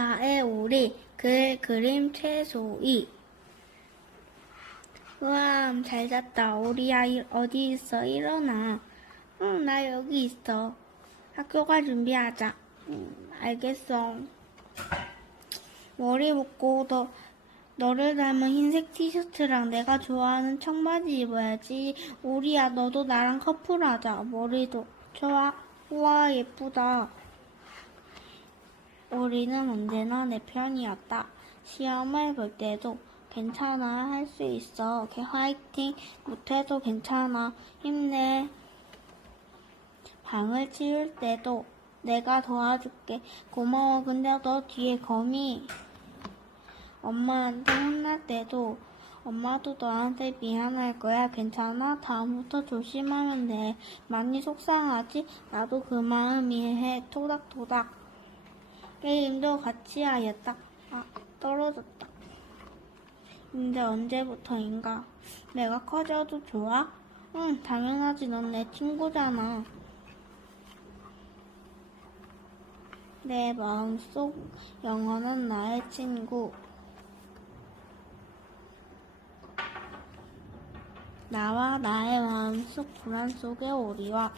나의 오리, 글, 그림, 최소희. 우와, 잘 잤다. 오리야, 일- 어디 있어? 일어나. 응, 나 여기 있어. 학교 갈 준비하자. 응, 알겠어. 머리 묶고 너, 너를 닮은 흰색 티셔츠랑 내가 좋아하는 청바지 입어야지. 오리야, 너도 나랑 커플하자. 머리도 좋아. 우와, 예쁘다. 우리는 언제나 내 편이었다. 시험을 볼 때도 괜찮아, 할 수 있어. 걔 화이팅, 못해도 괜찮아. 힘내. 방을 치울 때도 내가 도와줄게. 고마워. 근데 너 뒤에 거미. 엄마한테 혼날 때도 엄마도 너한테 미안할 거야. 괜찮아? 다음부터 조심하면 돼. 많이 속상하지? 나도 그 마음 이해해. 토닥토닥. 게임도 같이 하였다. 아, 떨어졌다. 근데 언제부터인가? 내가 커져도 좋아? 응, 당연하지. 넌 내 친구잖아. 내 마음속 영원한 나의 친구. 나와 나의 마음속 불안 속의 오리와